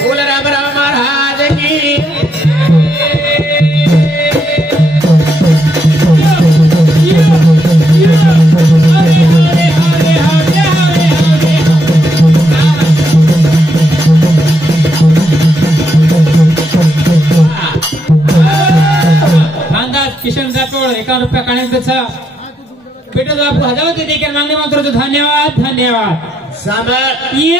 बोल राम राम महाराज की किशन राठोड 1 रुपया काढण्याचा पेटो बापू हजावते देखील मागणी मात्र धन्यवाद धन्यवाद सांभाळ ये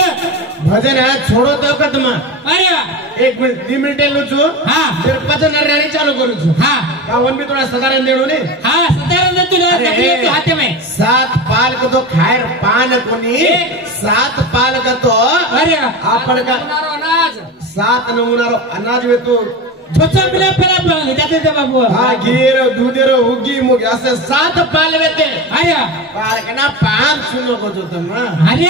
भजन है छोड़ो तो कदमा अरे वाह 1 मिनिट 2 मिनिट लुचो हां फिर भजन राणी चालू करू छु हां कावन भी थोड़ा साधारण देणो ने हां साधारण तुला तू हाते में 7 पाल का तो खैर पान कोनी 7 पाल का तो अरे आपण का अनाज 7 नमुनारो अनाज वे तो छोटा पिला पिला जाते ते बाबू हां गिर दूधेरो हुगी मुग असे 7 पाल वेते अरे पाल का ना 5 सुनो को तो तुम अरे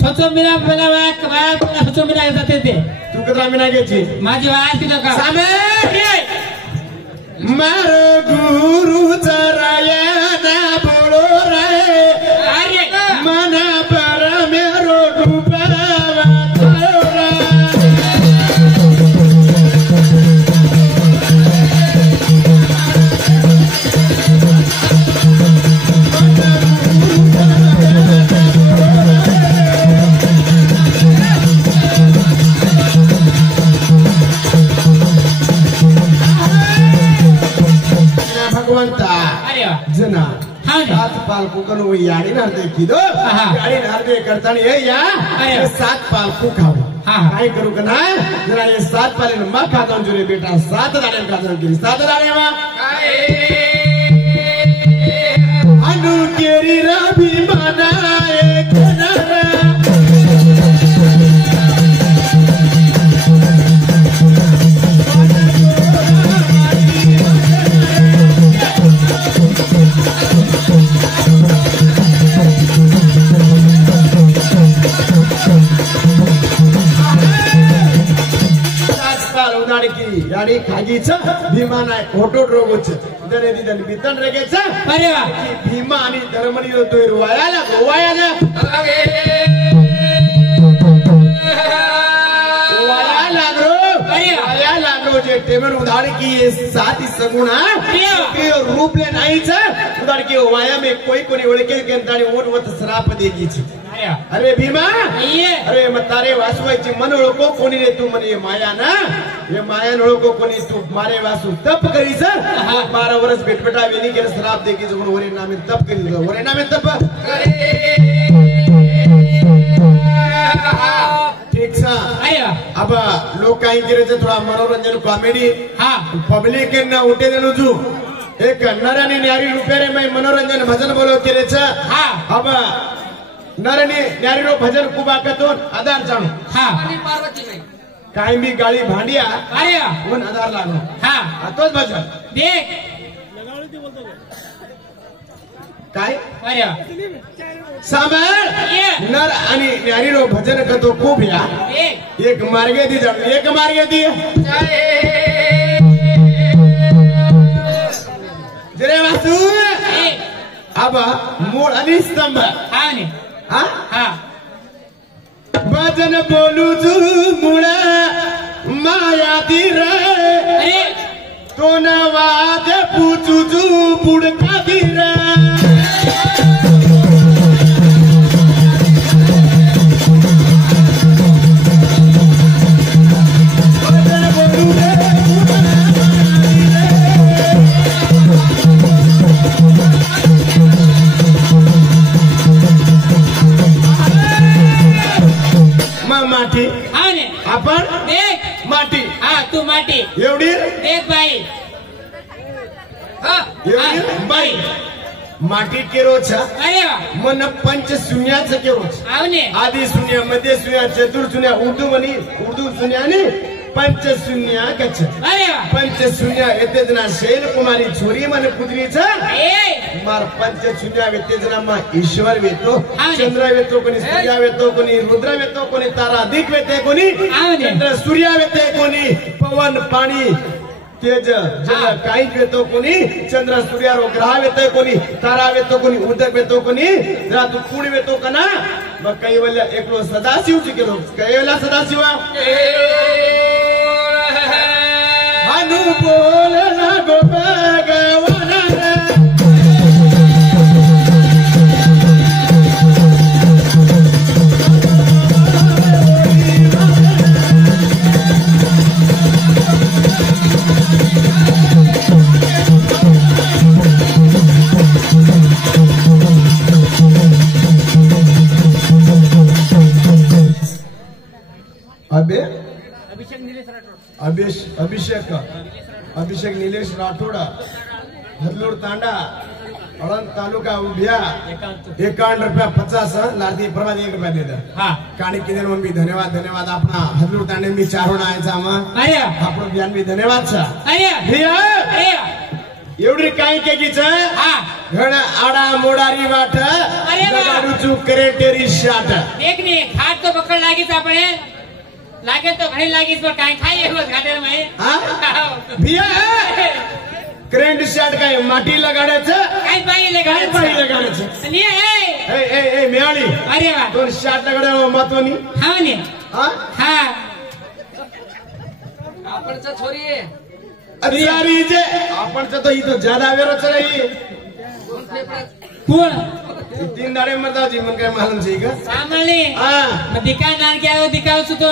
छोटो मिला पिला काय छोटो मिला जाते ते तू कदरा मिना गेची माझी वाय तिला का सामे मारो गुरु चराया ना बोलो रे अरे मना पर मेरो डूबावा तोरा भगवंता अरे जना हां 7 पाल कुकनो याडी नरदे किदो याडी नरदे करतानी हे या 7 पाल कुखाव काय करू कना जरा ये 7 पाले मा खातो जुरे बेटा 7 दाणे खातो की 7 दाणे मा काय अनु केरी रबी मनाए कनरा गाडी खागीच भीमा नाही फोटो रोगोच दने दिदन बितन रेगेच अरे वा भीमा आणि धर्मनी तो रोवायाला गोवायाला गोवाया लागरो गोवाया लागरो जे टेमन उधार की ये साथी सगुणा के रूप ले नाहीच उधार की गोवाया में कोई कोनी ओळखे के ताणी ओनवत श्राप देगीच अरे भीमा अरे मतारे वासुवाची मन ओळखो कोणी रे तू म्हणे माया ना ये माया ओळखो कोणी तू मारे वासू तप करी सर 12 वर्ष भेटबेटा वेनी के श्राप देकी जो ओरे नामे तप करी ओरे नामे तप ठीक सा अब लोग काही करे थोड़ा मनोरंजन कॉमेडी हां पब्लिक के ना उठे देनु जू एक नरनी न्यारी रुपेरे में मनोरंजन भजन बोलो करे छ हां अब नरनी न्यारी रो भजन कुबाकतोन आधार जाणो हां पार्वती में काही भी गाडी भांडिया अरे कोण आधार लागो हां आतोच भजन देख काय अरे सांभाळ नर आणि न्यारी रो भजन करतो खूप या एक मार्गे दी जाणो एक मार्गे दी जरे वासू अब मूळ आणि स्तंभ हां ने हां हां भजन बोलू जू मुळा माया दी रे अरे तो नवाज पूछू जू बुडका दी रे माटी आपण देख माटी हा तू माटी एवढी देख बाई एवढी बाई माटी केरो छ अरे मन पंच शून्याच केरो छ आवने आदि शून्य मध्य शून्य चतुर शून्य उर्दू शून्य ने पंच शून्य कछ अरे पंच शून्य एतेजना शैल कुमारी छोरी मन पुत्री छ मार पंच शून्य वेतेजना मा ईश्वर वेतो चंद्र वेतो कोनी सूर्य वेतो कोनी रुद्र वेतो कोनी तारा दिक वेते कोनी चंद्र सूर्य वेते कोनी पवन पाणी तेज जल काही वेतो कोणी चंद्र सूर्यारो ग्रह वेतो कोणी तारा वेतो कोणी उदक वेतो कोणी जरा तू कुण वेतो कना मग कैवल्य एकलो सदाशिव जी केलो कैवल्य सदाशिव हनु बोल लागो भगवान अभिषेक निलेश राठोडा हल्लोड तांडा अळंद तालुका उभ्या 51 रुपया 50 लारती प्रमाण 1 रुपया देता काणी किदेन मन भी धन्यवाद अपना हल्लोड तांडे मी चारोण आयचा अरे आपणो ज्ञान भी धन्यवाद छा अरे एवढी काय केकीच घड आडा मोडारी वाट लगाडूचू करेटेरी शाट एक ने खाट तो पकड़ लागीच आपण लागे तो घणी लागीच पर काय खाई बस घाटेर में भिया करेंट शाट काय माटी लगाडायचं काय बाई लगाडायचं आणि ए मेळी अरे वा दोन शाट लगाडाव महत्वनी हा ने हा आपणचा छोरी आहे अरे जे आपणचा तो इथं ज्यादा वेळच रही कोण 3 दाडे मरता जी मन काय मालूम छे का सामने हां दिका नान के आयो दिकाव सुतो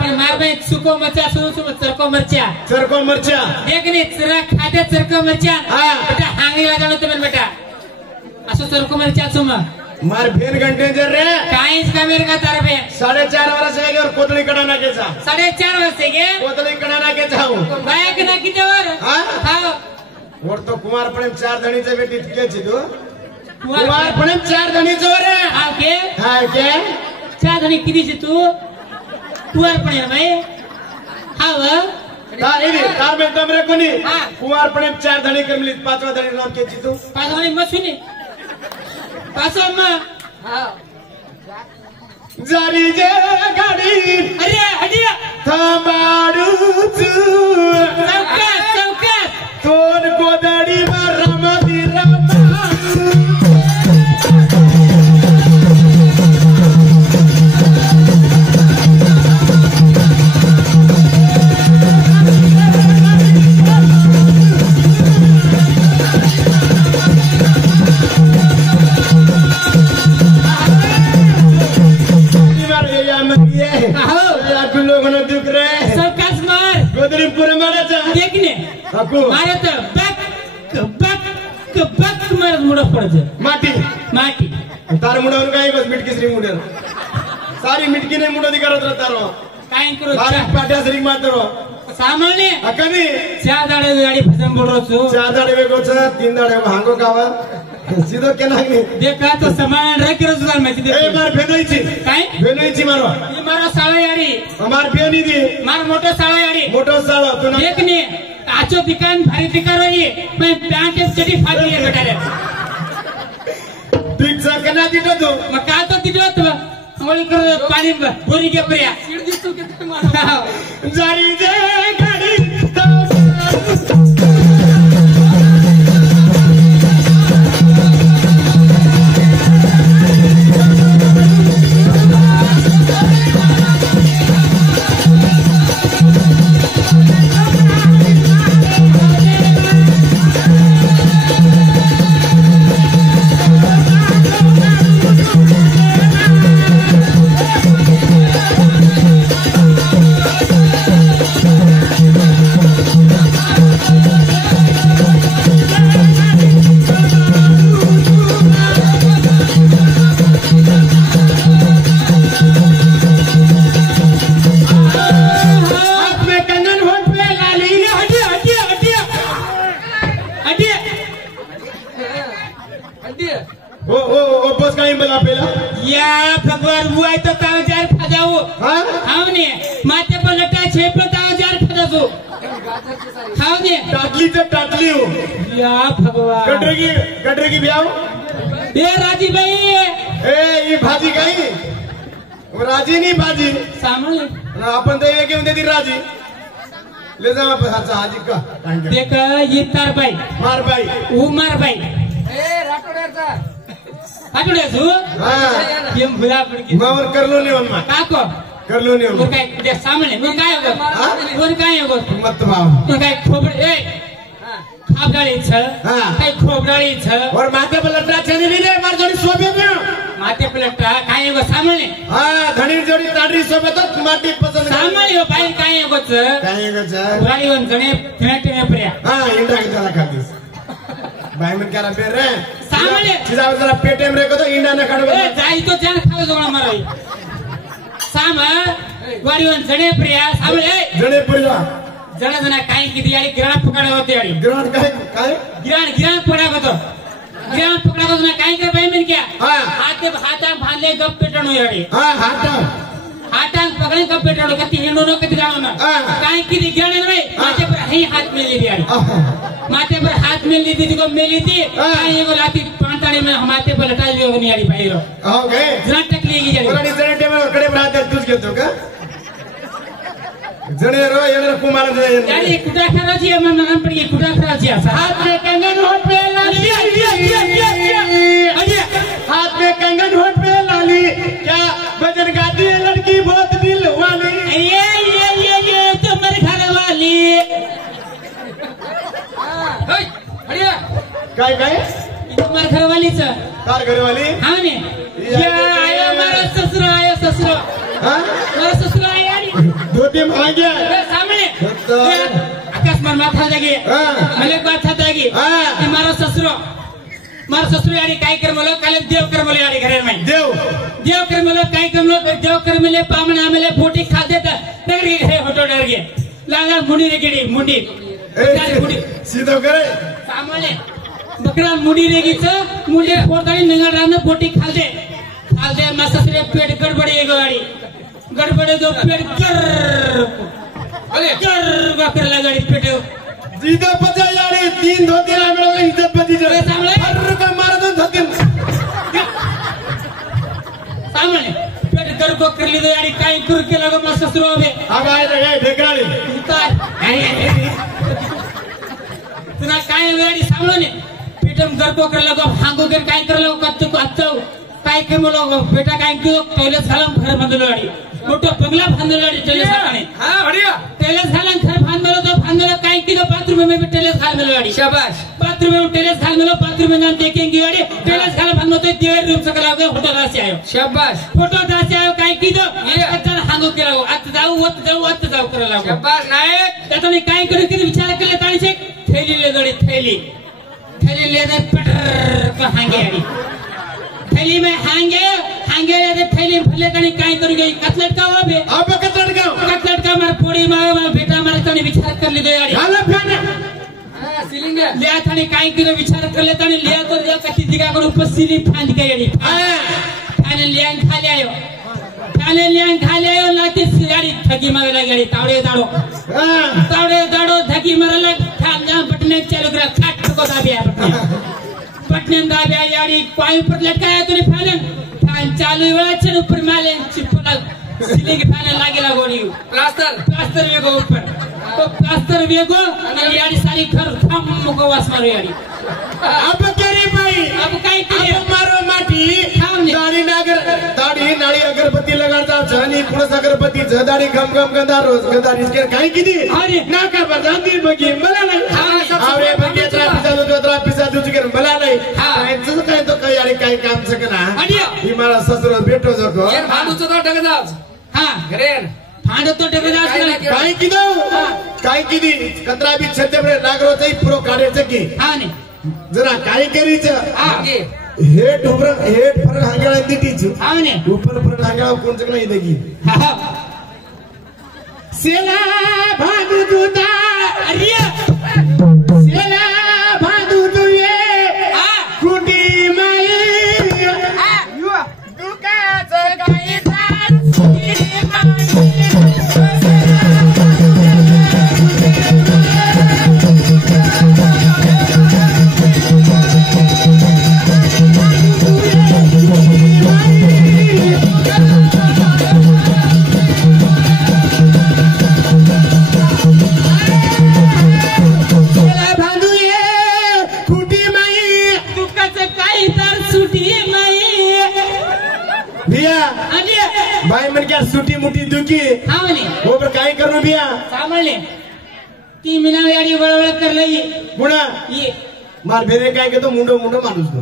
पण मार में सुको मरचा सुको चरको मरचा देखने चरा खाते चरको मरचा बेटा हांगी वाजानो तुम्ही बेटा असो चरको मरचा सुमा मार भेन घंटे जर रे काहीच कामेर का तरफे 4.5 वर्ष है और कोतली कडाना के जा 4.5 वर्ष के कोतली कडाना के जाऊ बाया के ना कितेवर हां और तो कुमार प्रेम 4 धणीचे बेटी के छी तू कुमार प्रेम 4 धणीचो रे हां के 4 धणी किती छी तू कुमार प्रेम भाई हां तार में तमरे कोनी कुमार प्रेम 4 धणी के मिली 5वां धणी नाम के छी तू 5 धणी मछुनी 5वां में हां जारी जे गाडी अरे हडिया थांबाडू तू चौकात तोन गोदडी रमदी मारे तो बक मारे मुड़ा पड़ जाए माटी तार मुड़ावर काय बस मिटकी श्री मुड़र सारी मिटकी ने मुड़ा दिकारत रहतारो काय करू सारी पाट्या श्री मातरो सामान्य अकनी 4 दाडे गाडी फसम बोल रहो छु 4 दाडे वेगो छ 3 दाडे हांगो कावा सीधो के नाही देखा तो सामान रख रहो सुधार में ए मार फेनोईची काय फेनोईची मारो ये मारो साळे याडी हमार फेनी दी मार मोटो साळे याडी मोटो साळो तू देखने आचो दिकान भारी दिका रही मैं पैंट चटी फाटी है बेटा रे ठीक सा कना दितो तू मग का तो दितो तू होळी कर पाणी बोरी के पर्या चिड दिसतो के मारो जारी जे गाडी गडरे की ब्याव ए राजी भाई ए ये भाजी काही राजी नहीं भाजी सामने आपण तर एक घेऊन देती राजी ले जा हाचा आजी का देख ये तार बाई मार बाई उमर बाई ए राठोड्याचा राठोड्याचू हां गेम भुला पडकी मावर करलो नहीं वनमा काको करलो नहीं वो काय ते सामने वो काय होगो वो काय होगो मत भाव तो काय खोबड ए खाबडाळी छ हां काय खोबडाळी छ और माथे पर लट्टा छनी रे मार जोड़ी सोबे में माथे पलटा काय होगो सामने हां धणी जोड़ी ताडरी सोबे तो माटी पसंद सामने हो बाई काय होगो छ काय गो छ उराळी वन गणे फेटे में पर्या हां इंडा के जरा खातीस भाई मन करा बे रे सामने सीधा जरा पेटे में रेको तो इंडा ना काढो ए जाई तो जान खाव जोळा माराई साम वारी वन गणे पर्या सामने जणे पहिला जण काय किती आणि गिराण पकडा होते आणि ग्राउंड काय गिराण पकडा होतो गिराण पकडा होतो ना काय कर बाई मन क्या हां हाता बांधले गप पेटणो याडी हां हाता हातांग पकडे गप पेटणो कती हिंडो न कती जाणो ना काय किती गिराण नाही माथे पर हे हात मिलली दी याडी माथे पर हात मिलली दी को मिलली थी काय एगो लाती पांताड़ी में माथे पर लटा लियो नहीं याडी भाई रो हो गए जरा टकली की याडी ओराडी जणे टेबल कडे राहते तुझ घेतो का जणे रो येणार कुमार याडी कुटा खराची मन मन पडी कुटा खराची असा हात में कंगन होठ पे लाली हाथ में कंगन होठ पे लाली क्या भजन गाती है लड़की बहुत दिल वाली ये तुम्हारे घर वाली बढ़िया काय काय तुम्हारे घर वाली च कार घर वाली हाँ ने क्या आया हमारा ससुरा आया ससुरा हाँ हमारा ससुरा आया नहीं धोती मांग गया सामने तो आकाश मन माथा जागी मले माथा जागी हमारा ससुरा मार ससुर यारी काय कर मला काल देव कर मला यारी घरे में देव कर मला काय कर मला देव कर मले पामण आमेले फोटी खा देता नगरी घरे होटो डर गे लाला मुंडी रे गेडी मुंडी सीधो करे सामने बकरा मुंडी रे गी छ मुंडी फोटाई नगर रान फोटी खा दे मा ससुरे पेट गड़बड़ी एगो गाड़ी गड़बड़े दो पेट कर बकर लगाड़ी पेट सीधा बचा यारी 3 धोती लागलो इज्जत बची जाए सामने हर का मार दो धोती सामने पेट कर को कर ली दो यारी काय कर के लगो मा ससुरो अबे अब आए रे ढेकाली तुना काय यारी सामने पेटम कर को कर लगो हांगो कर काय कर लगो कत्तु को अच्छो काय के मोलो बेटा काय की टॉयलेट झालम घर बांधलो गाडी मोठो बंगला बांधलो गाडी टॉयलेट झालाने हां बढ़िया टॉयलेट झालन घर बांधलो काय की बाथरूम में भी टॉयलेट झाललो गाडी शाबाश बाथरूम में टॉयलेट झाललो बाथरूम में देखेंगे गाडी टॉयलेट झाल बांधलो तो 1.5 रूम से कलागे फोटो दासी आयो शाबाश फोटो दासी आयो काय की दो अतन हांगो के लागो अत जाऊ कर लागो शाबाश नायक त्यातने काय करू की विचार केले ताणी से थैली ले गडी थैली ले दे पटर का हांगे गाडी थैली में हांगे रे थैली फले तनी काय करू गई कटलेट का हो बे अब कटलेट का मार पोड़ी मार बेटा मार तनी विचार कर ले दो यार हाला फैन हां सिलिंग ले तनी काय करू विचार कर ले तनी ले तो जा कति दिगा कर ऊपर सिली फांद के यारी खाने लियांग खा ले आयो लाती सियारी ठगी मारे लगी तावड़े दाड़ो ठगी मारे लग खान जा बटने चालू कर खाट को दाबिया पटने दाबिया यारी पाई पर लटकाया तूने फैन चालू वाला चल ऊपर माले चिपला सिलिंग फैन लागे लगोड़ी प्लास्टर वेगो ऊपर तो प्लास्टर वेगो यारी सारी घर थम को वास मारो यारी अब करे भाई अब काय करे अब मारो माटी दाढ़ी नाड़ी अगरबत्ती लगाता जानी पुरुष अगरबत्ती दाढ़ी गम गंदा रोज गंदा इसके काय किदी ना का बजाती बगी मला नाही आवरे बगी त्रा पिसा दुचकर मला नाही कायचं काय तो काय यारी काय काम सकना ही मारा ससुर बेटो जको यार भांडू तो डगदाज हां घरेन भांडू तो डगदाज काय किदो काय किदी कतरा बी छतेबरे लागरो तई प्रो काढेच की हां ने जरा काय करीच आगे हेट फरक हांगेळा दिटीच हां ने ऊपर फरक हांगेळा कोणचं नाही देगी हां सेला भादू दुदा अरिया सेला भादू दुये कुटी माई दुकाचं गाईचा कुटी माई Hey! पिंटू की हाँ म्हणे वो पर काय करू बिया सामळले ती मीना गाडी वळवळ करलई पुन्हा ये मार भेरे काय घेतो मुंडो मुंडो माणूस तो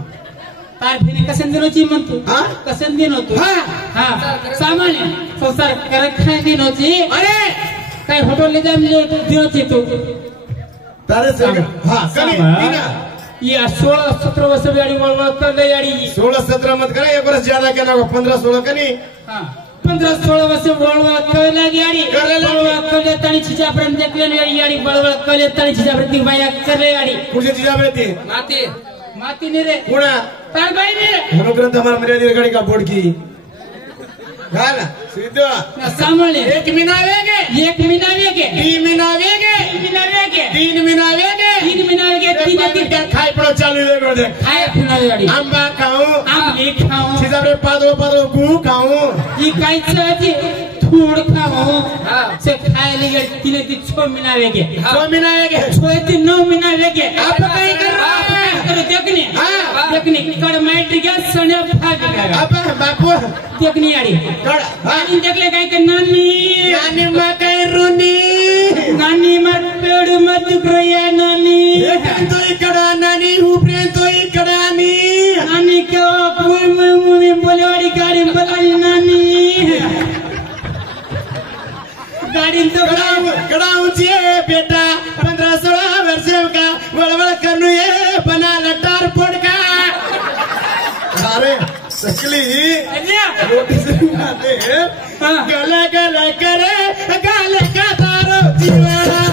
तार फिने कसन दिनोची म्हणतो हा? कसन दिनोतो हा. हा सामान्य संसार करत खाय दिनोची अरे काय होटल जाम दिनोची तू तारे संग हा कमी बिना ये 16-17 वर्ष गाडी वळवळ करलई गाडी 16-17 मत करा एक वर्ष ज्यादा केला 15-16 कनी हा 15-16 वर्ष वळवळ करला गाडी वळवळ करले तणी छिजापर्यंत देखले गाडी वळवळ करले तणी छिजापर्यंत बाया करले गाडी कुठे तिच्या बेती माती माती ने रे पुन्हा तार बाई ने रे अनुग्रह हमारा मर्यादित गाड़ी का बोर्ड की घाल सीधो सामळले एक मीना वेगे 1 मीना वेगे 2 मीना वेगे 3 मीना वेगे 3 मीना वेगे 3 मीना वेगे 3 क्या खाई पड़ो चालू ले बेटे खाय पुन्हा गाडी आंबा खाऊं आंबे खाऊ सीधा रे पादो पादो गु खाऊं ही कायचं थोड खाऊ हा. से खायले गाडी तिने ती 6 मीना वेगे 2 मीना वेगे 6 ते 9 मीना वेगे आप काय कर करो देखने हाँ. देखने कड माइट गया सने फाग गया अब बापू देखनी गाडी कड़ आणि देखले काय के नानी यानी मकई रुनी नानी मर पेड़ मत ग्रया नानी तो इकड़ा नानी ऊपरे तो इकड़ा नी नानी के कोई में बोलेवाड़ी गाड़ी बदली नानी गाड़ी तो कड़ा ऊंची है बेटा 15-16 वर्ष का बड़बड़ करनु ये बना लटार पोड़ का अरे सकली रोटी से खाते हैं गला गला करे गाले का तारो जीवाना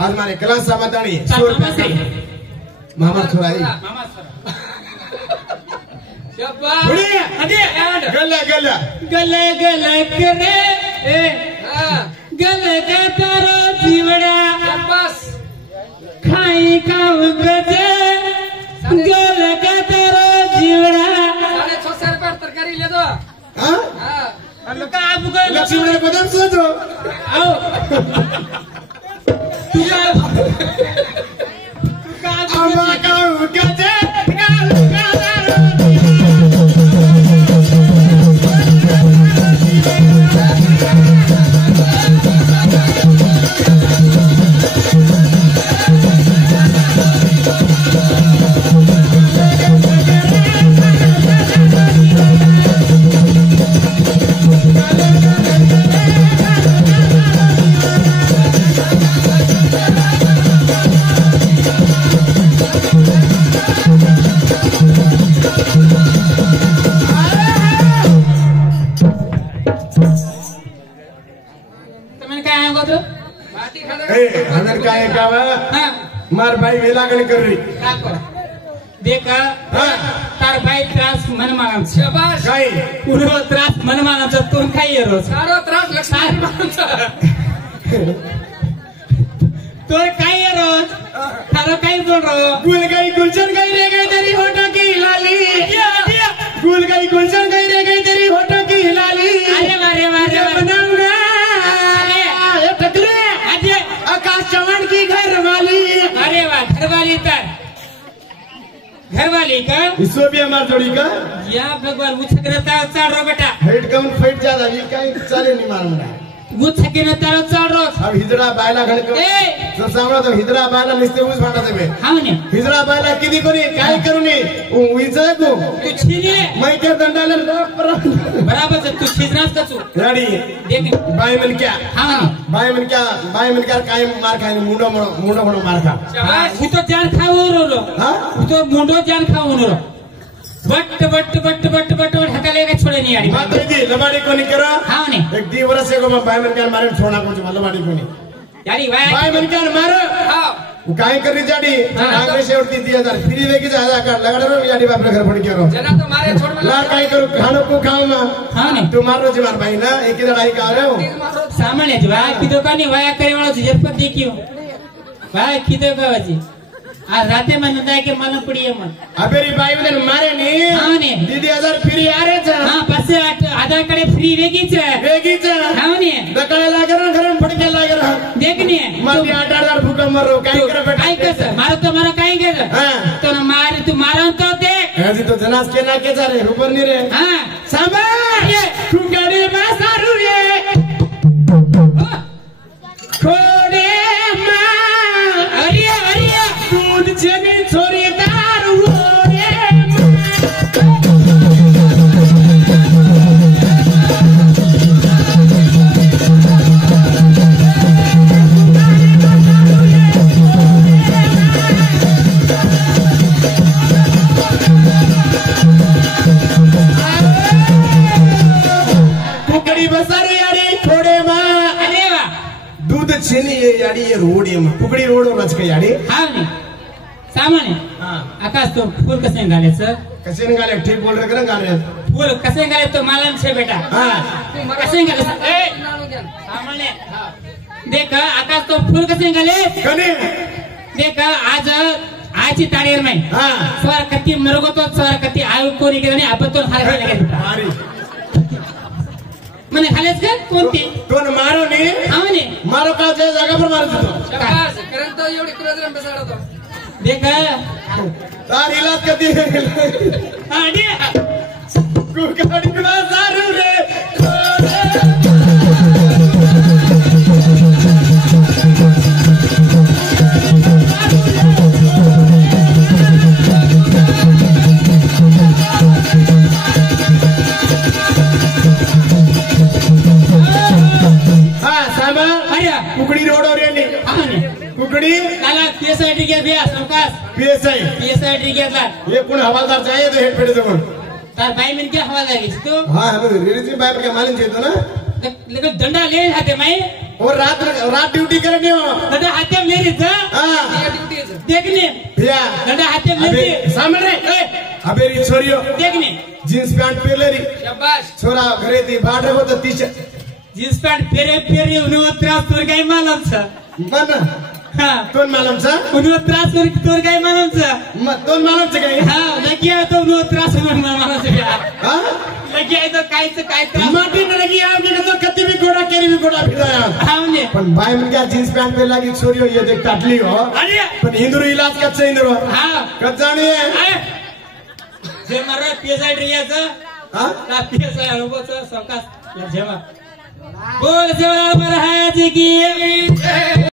आज मारे क्लास समाधानी मामा छोराई गला गला गले गले करे गले का तारा जीवड़ा खाई खाऊ गजे गले का तारा जीवड़ा 650 रुपये तरकारी ले दो का आपको लक्ष्मी बदम सोचो आओ अम्मा खाऊ गजे हमें काय कावा मार भाई वेलागण कर रही देखा तार भाई त्रास मन मागम शाबाश काय पूर्व त्रास मन मागम तो काय रोज सारो त्रास लक्ष्मी माणूस तो काय रोज तारो काय बोल रो गुल गई गुलशन गई रे गई तेरी होठों की लाली गुल गई गुलशन गई रे गई तेरी होठों की लाली अरे मारे मारे बनाऊंगा अरे टकले अरे आकाश चौहान की घर वाली अरे वाह घरवाली तर घरवाली का इसको भी हमार जोड़ी का या भगवान मुछकरता चाल रो बेटा हेड काउंट फाइट ज्यादा ये काय चाले नहीं मारूंगा मुछकरता चाल रो अब हिजड़ा बायला घड़ के सब सामने तो हिजड़ा बायला निस्ते उस भाटा से में हां ने हिजड़ा बायला किदी कोनी काय करूनी उइचा को तू छीने मैं के दंडाले बराबर से तू छीजनास का तू रेडी देख बाय मन क्या हां बाय मन क्या काय मार खाय मुंडो मार खा शाबाश तू तो जान खाओ रो हां तू तो मुंडो जान खाओ रो बट बट बट बट बट ढकाले का छोड़े नहीं यारी बात है लबाड़ी को नहीं करो हाँ ने एक दी वर्ष को मैं बाय मन के मारे छोड़ना कुछ लबाड़ी को नहीं यारी बाय मन के मारो हाँ वो काय कर रही जाडी आगे से उड़ती 3000 फ्री देगी ज्यादा कर लगा रहो याडी बाप घर पड़ के रहो जना तो मारे छोड़ में ला काय करो खानो को खाओ ना हाँ ने तू मारो जी मार भाई ना एक ही लड़ाई कर रहे हो सामान्य जी वाह की दुकान वाया करे वाला जरूरत पर देखियो वाह की दुकान जी आज राते में नंदा के मालूम पड़ी है मन अबेरी भाई उधर मारे नहीं हाँ ने 3000 फ्री आ रहे थे हाँ पासे आधार कार्ड फ्री वेगी छे हाँ ने दकड़े लागे रहो घर में फटके लागे रहो देखनी मारी 8000 भूखा मरो काय करे बेटा काय कर मारो तो मारा काय कर हां तो ना मार तू मारा तो देख हां जी तो जनास के ना के जा रे ऊपर नहीं रे हाँ सांबा ये तू गाड़ी में सारू रे खोड़े मां अरे अरे दूध जनी छोरी दारू रे कुकड़ी बसारू यारी खोड़े मां अरे वाह दूध छेनी ये याडी ये रोड ये पुकडी रोड रच के याडी हाँ ने सामान्य हां आकाश तो फूल कसे घाले सर कसे निकाले ठीक बोल रहे गाले फूल कसे घाले तो मालूम छे बेटा हां कसे घाले ए सामान्य देख आकाश तो फूल कसे घाले कने देख आज आजची तारीख में हां स्वर कती मरगो तो स्वर कती आयु कोणी केलं नाही आपण तो हार घाले मारी मने खालेच का कोणती तोन मारो नी हाँ ने मारो का जे जागा पर मार दो शाबाश करें तो एवढी क्रोजरम बेसाडा तो देख तार इलाज कर दी हाँ ने कुकड़ी बसारू रे हां सामा अरे कुकड़ी रोड और ये हाँ ने कुकड़ी काला पीएसआयडी के बिया सवकाश पीएसआई पीएसआयडी के ला ये कौन हवालदार चाहिए तो हेड पेड़ देखो तार भाई मिल के हवा लगी तू हाँ हमें रिलीज बाइक के मालूम चाहिए तो ना लेकिन दंडा ले हाते मैं और रात ड्यूटी करनी हो दंडा हाते में ले रही था हाँ ये ड्यूटी है देखने भैया दंडा हाते में ले रही सामने अबे री छोरियो देखने जींस पैंट पहन ले रही शाबाश छोरा घरे थी बाहर रहो तो तीच जींस पैंट फेरे उन्होंने त्रास तोर गई मालूम छ मन हाँ तोन मालूम छ उन्होंने त्रास तोर गई मालूम छ तोन मालूम छ गई हाँ लगी है तो उन्होंने त्रास मालूम छ यार हाँ लगी है तो काय त्रास माटी न लगी आपके तो कत्ती भी घोड़ा केरी भी घोड़ा फिराया हाँ ने पण भाई मन क्या जींस पैंट पे लगी छोरियो ये देख काटली हो अरे पण हिंदू इलाज कच्चा हिंदू हाँ कच्चाणी है जे मारा पीएसआयडी रियाचा हाँ का पीएसआय अनुभवचा सवकाश जेव्हा बोल जेव्हा महाराज की